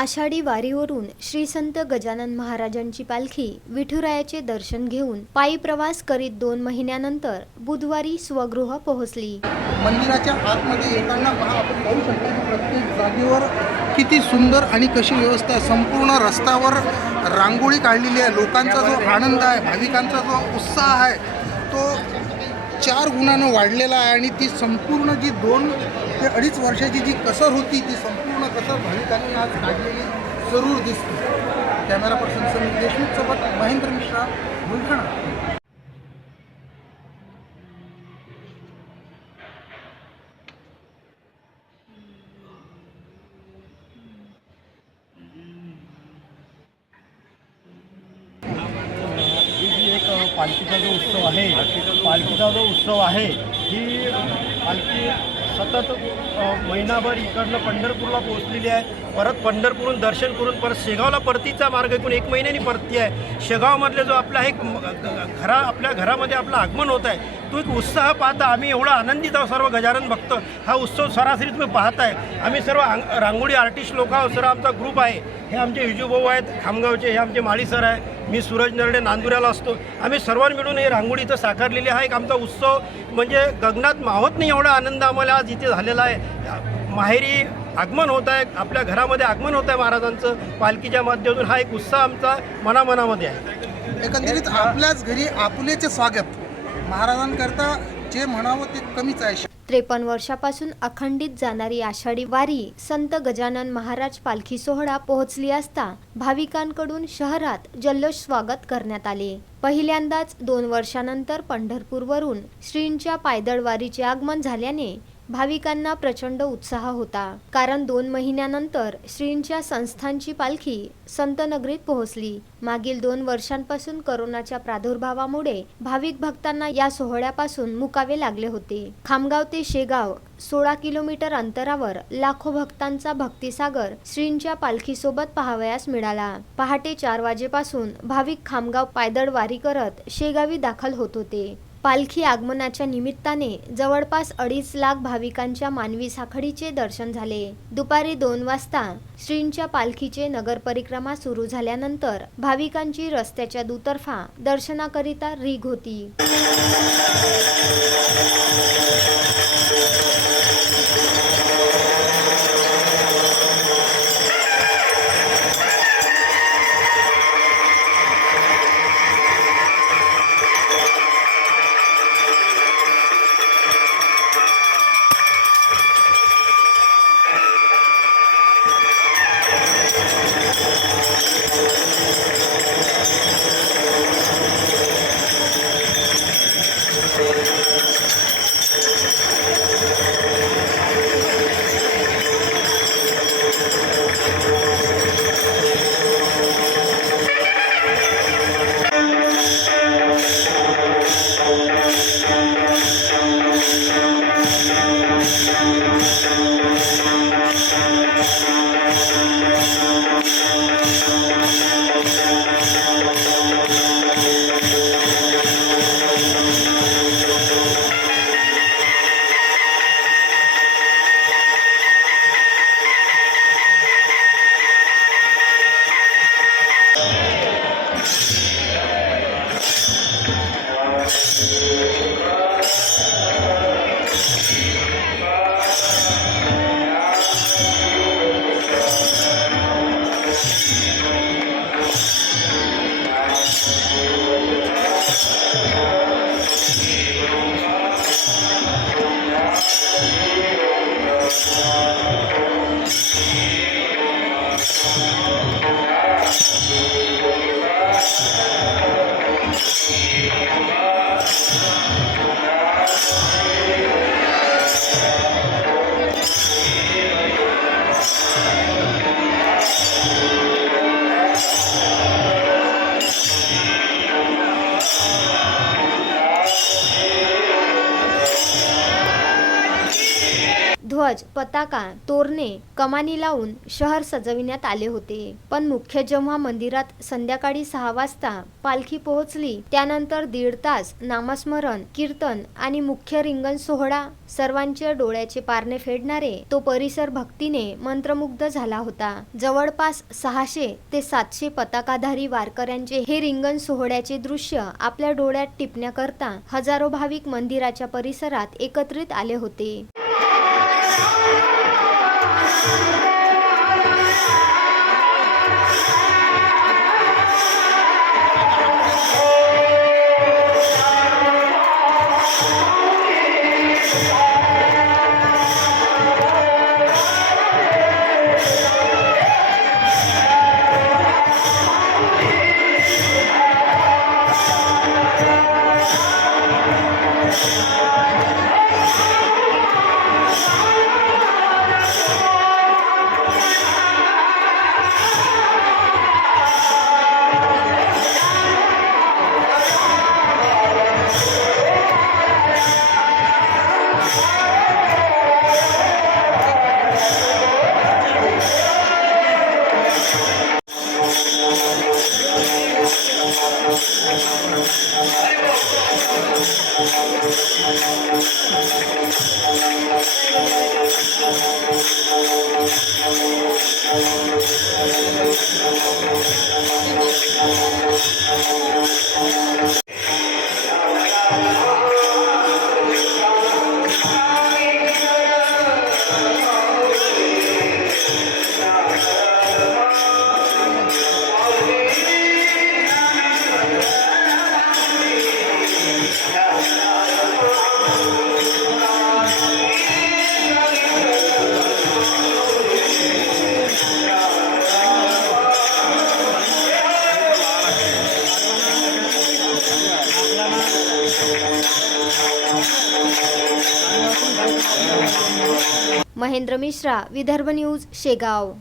आषाढी वारीवरून श्री संत गजानन महाराजांची पालखी विठुरायाचे दर्शन घेऊन पायी प्रवास करीत दोन महिन्यानंतर बुधवारी स्वगृह पोहोचली. मंदिराच्या आतमध्ये येताना पहा आपण पाहू शकता की प्रत्येक जागेवर किती सुंदर आणि कशी व्यवस्था आहे. संपूर्ण रस्त्यावर रांगोळी काढलेली आहे. लोकांचा जो आनंद आहे भाविकांचा जो उत्साह आहे तो चार गुणानं वाढलेला आहे आणि ती संपूर्ण जी दोन ते अडीच वर्षाची जी कसर होती ती संपूर्ण कसर भाविकांनी आज काढलेली जरूर दिसते. कॅमेरा पर्सन समीर देशमुखसोबत महेंद्र मिश्रा बुलढाणा ही जी एक पालखीचा जो उत्सव आहे पालखीचा जो उत्सव आहे ही पालखी सतत महिनाभर इकडनं पंढरपूरला पोहोचलेली आहे. परत पंढरपूरहून दर्शन करून परत शेगावला परतीचा मार्ग एकूण एक महिन्यानी परती आहे. शेगावमधले जो आपला एक घरा आपल्या घरामध्ये आपलं आगमन होत आहे तो एक उत्साह पाहता आम्ही एवढा आनंदित आहोत. सर्व गजानन भक्त हा उत्सव सरासरी तुम्ही पाहताय. आम्ही सर्व रांगोळी आर्टिस्ट लोक आहोत. सर्व आमचा ग्रुप आहे. हे आमचे विजूभाऊ आहेत खामगावचे हे आमचे माळी सर आहे. मी सूरज नरडे नांदुऱ्याला असतो. आम्ही सर्वांनी मिळून हे रांगोळी इथं साकारलेली हा एक आमचा उत्सव म्हणजे गगनात मावत नाही एवढा आनंद आम्हाला आज इथे झालेला आहे. माहेरी आगमन होत आहे. आपल्या घरामध्ये आगमन होत आहे महाराजांचं. पालखीच्या माध्यमातून हा एक उत्साह आमचा मनामनामध्ये आहे. एकंदरीत आपल्याच घरी आपुलेचे स्वागत. महाराजांकरता जे म्हणावं ते कमीच आहे. त्रेपन्न वर्षापासून अखंडित जाणारी आषाढी वारी संत गजानन महाराज पालखी सोहळा पोहोचली असता भाविकांकडून शहरात जल्लोष स्वागत करण्यात आले. पहिल्यांदाच दोन वर्षानंतर पंढरपूरवरून श्रींच्या पायदळ वारीचे आगमन झाल्याने भाविकांना प्रचंड उत्साह होता. कारण दोन महिन्यानंतर श्रींच्या संस्थांची पालखी संतनगरीत पोहोचली. मागील दोन वर्षांपासून करोनाच्या प्रादुर्भावामुळे भाविक भक्तांना या सोहळ्यापासून मुकावे लागले होते. खामगाव ते शेगाव सोळा किलोमीटर अंतरावर लाखो भक्तांचा भक्तिसागर श्रींच्या पालखीसोबत पाहावयास मिळाला. पहाटे चार वाजेपासून भाविक खामगाव पायदळ वारी करत शेगावी दाखल होत होते. पालखी आगमनाच्या निमित्ताने जवळपास अडीच लाख भाविकांच्या मानवी साखळीचे दर्शन झाले. दुपारी दोन वाजता श्रींच्या पालखीचे नगर परिक्रमा सुरू झाल्यानंतर भाविकांची रस्त्याच्या दुतर्फा दर्शनाकरिता रीघ होती. ध्वज पताका तोरणे कमानी लावून शहर सजविण्यात आले होते. पण मुख्य जेव्हा मंदिरात संध्याकाळी सहा वाजता पालखी पोहोचली त्यानंतर दीड तास नामस्मरण कीर्तन आणि मुख्य रिंगण सोहळा सर्वांच्या डोळ्याचे पारणे फेडणारे तो परिसर भक्तीने मंत्रमुग्ध झाला होता. जवळपास सहाशे ते सातशे पताकाधारी वारकऱ्यांचे हे रिंगण सोहळ्याचे दृश्य आपल्या डोळ्यात टिपण्याकरता हजारो भाविक मंदिराच्या परिसरात एकत्रित आले होते. Yeah. Yeah. Mahendra Mishra Vidarbha news Shegaon.